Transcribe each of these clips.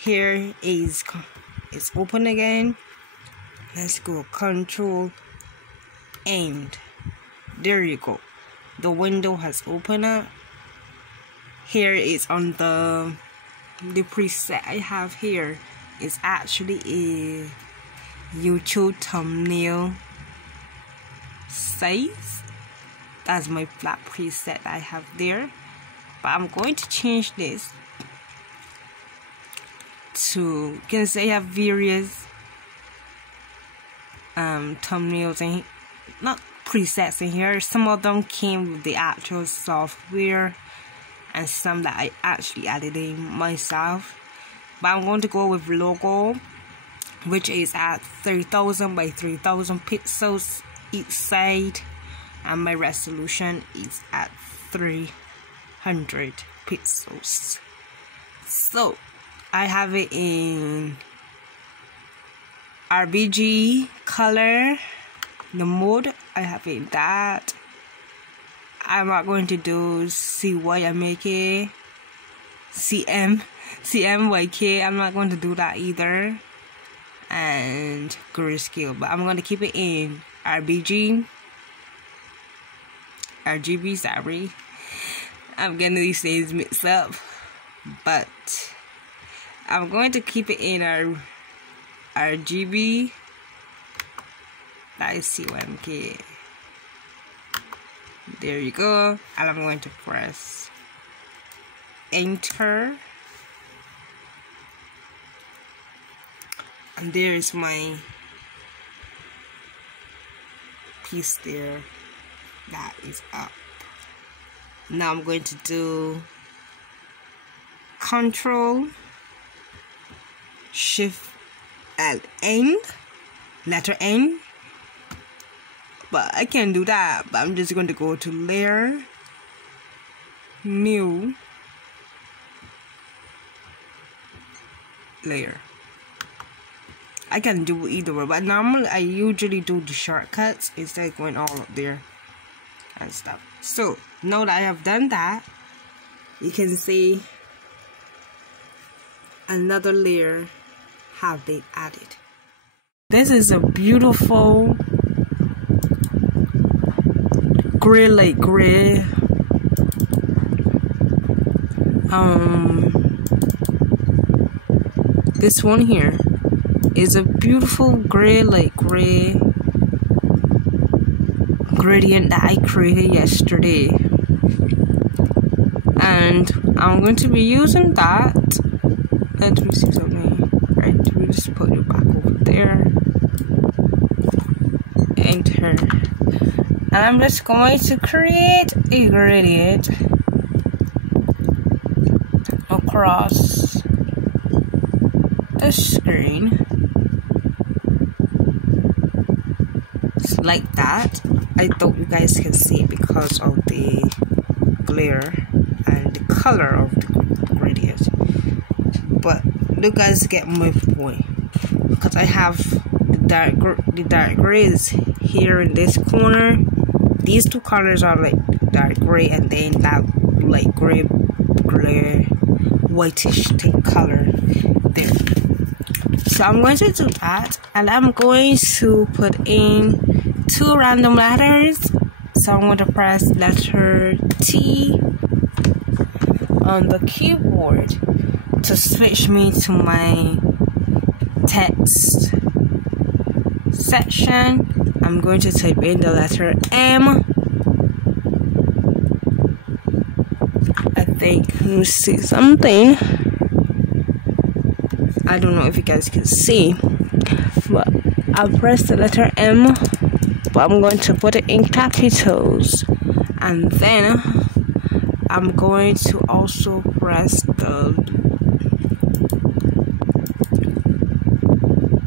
Here is it's open again. Let's go Control and there you go. The window has opened up. Here is on the preset I have here is actually a YouTube thumbnail size. That's my flat preset I have there, but I'm going to change this to, because I have various thumbnails and not presets in here. Some of them came with the actual software and some that I actually added in myself, but I'm going to go with logo, which is at 3000 by 3000 pixels each side, and my resolution is at 300 pixels. So I have it in RGB color, the mode I have it in that. I'm not going to do CYMYK, CMYK. I'm not going to do that either, and grayscale, but I'm going to keep it in RGB. Sorry, I'm getting these things mixed up, but I'm going to keep it in our RGB. That is CYMYK. There you go, and I'm going to press enter, and there is my piece there that is up. Now I'm going to do Control Shift N, letter N, but I can't do that. But I'm just going to go to layer, new layer. I can do either way, but normally I usually do the shortcuts instead of going all up there and stuff. So now that I have done that, you can see another layer have been added. This is a beautiful gray, light gray this one here is a beautiful gray, light gray gradient that I created yesterday, and I'm going to be using that. Let me see something. Right, we just put it back over there. Enter. And I'm just going to create a gradient across the screen. Just like that. I thought you guys can see it because of the glare and the color of the gradient. But you guys get my point, because I have the dark grays here in this corner. These two colors are like dark gray, and then that light gray, whitish type color there. So I'm going to do that, and I'm going to put in 2 random letters. So I'm going to press letter T on the keyboard to switch me to my text section. I'm going to type in the letter M. I think you see something. I don't know if you guys can see, but I'll press the letter M, but I'm going to put it in capitals, and then I'm going to also press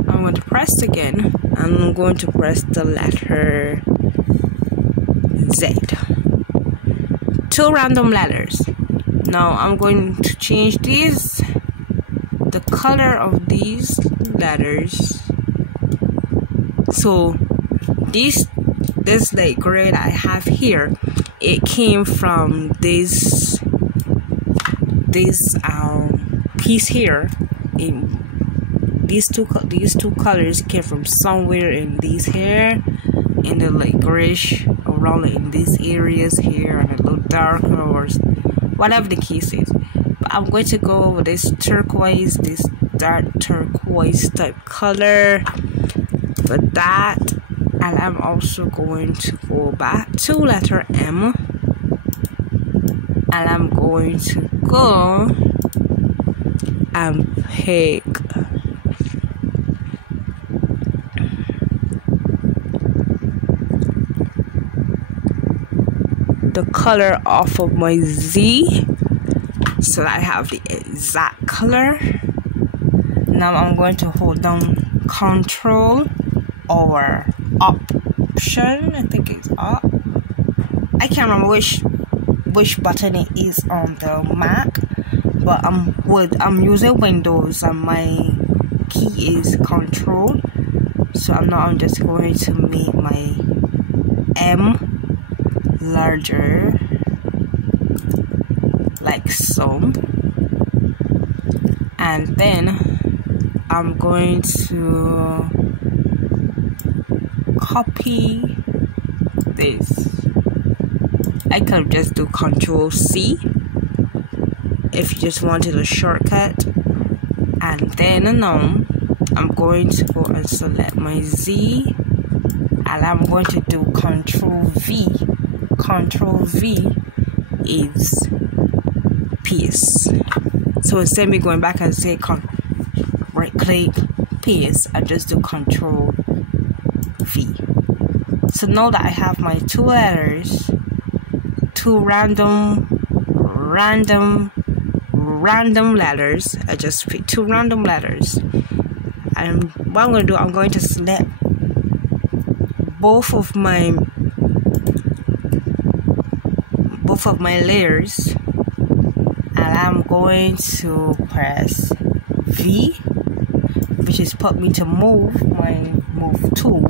I'm going to press again, and I'm going to press the letter Z. 2 random letters. Now I'm going to change the color of these letters. So this like gray I have here, it came from this piece here these two colors came from somewhere in these hair, in the like grayish around like in these areas here, and a little darker or whatever the case is. But I'm going to go over this turquoise, this dark turquoise type color for that. And I'm also going to go back to letter M, and I'm going to go and pick the color off of my Z so that I have the exact color. Now I'm going to hold down Control or Option, I think it's up. I can't remember which button it is on the Mac, but I'm using Windows and my key is Control. So I'm just going to make my M larger like so, and then I'm going to copy this. I could just do Control C if you just wanted a shortcut, and then now I'm going to go and select my Z, and I'm going to do Control V. Control V is paste. So instead of me going back and say right click paste, I just do Control V. So now that I have my two letters, two random letters, I just pick two random letters, and what I'm going to do, I'm going to select both of my layers, and I'm going to press V, which is put me to move tool,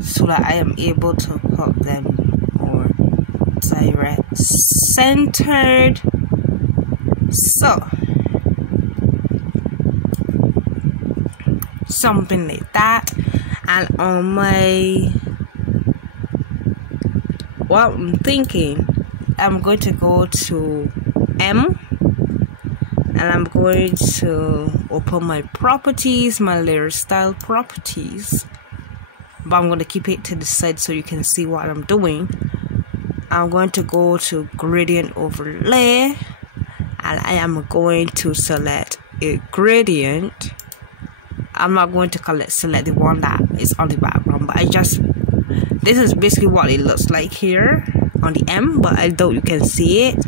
so that I am able to put them more direct centered. So something like that. And on my, what I'm thinking, I'm going to go to M, and I'm going to open my properties, my layer style properties, but I'm going to keep it to the side so you can see what I'm doing. I'm going to go to gradient overlay, and I am going to select a gradient. I'm not going to select the one that is on the background, but this is basically what it looks like here on the M, but I doubt you can see it.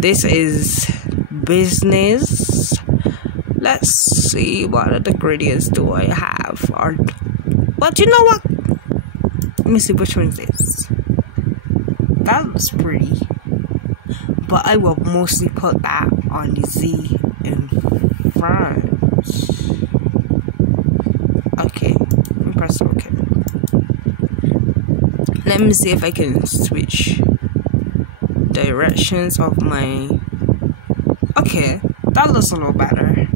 This is business. Let's see, what other gradients do I have? But you know what? Let me see which one is this. That looks pretty, but I will mostly put that on the Z in front. Okay, press OK. Let me see if I can switch directions of my. Okay, that looks a little better,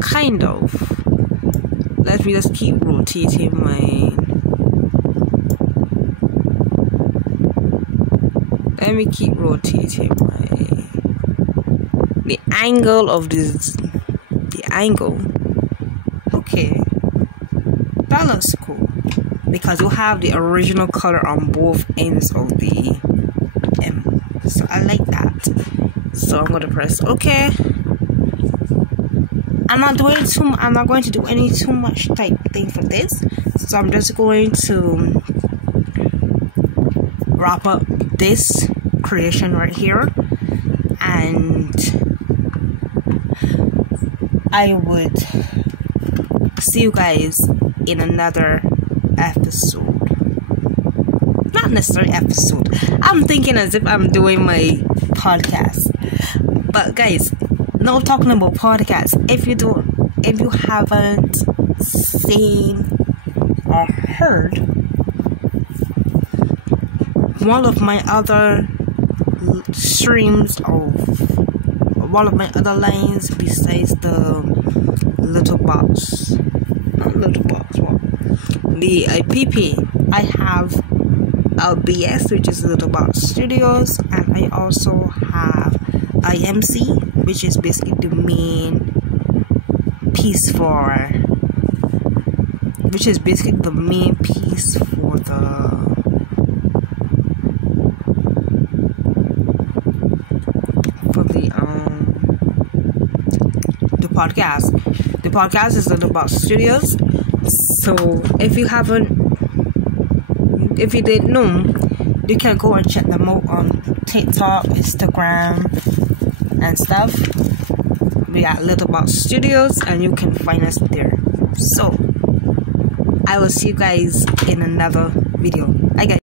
kind of. Let me just keep rotating my. Let me keep rotating the angle of this. The angle. Okay, that looks cool because you have the original color on both ends of the M. So I like that. So I'm going to press OK. I'm not going to do any too much type thing for this. So I'm just going to wrap up this creation right here, and I would see you guys in another episode. Not necessarily episode. I'm thinking as if I'm doing my podcast. But guys, now talking about podcasts, if you haven't seen or heard one of my other streams of one of my other lines besides the LittleBox, not LittleBox, the PP. I have LBS, which is LittleBox Studios, and I also have IMC, which is basically the main piece for the podcast. The podcast is LittleBox Studios. So if you didn't know, you can go and check them out on TikTok, Instagram, and stuff. We are LittleBox Studios, and you can find us there. So I will see you guys in another video. Bye guys.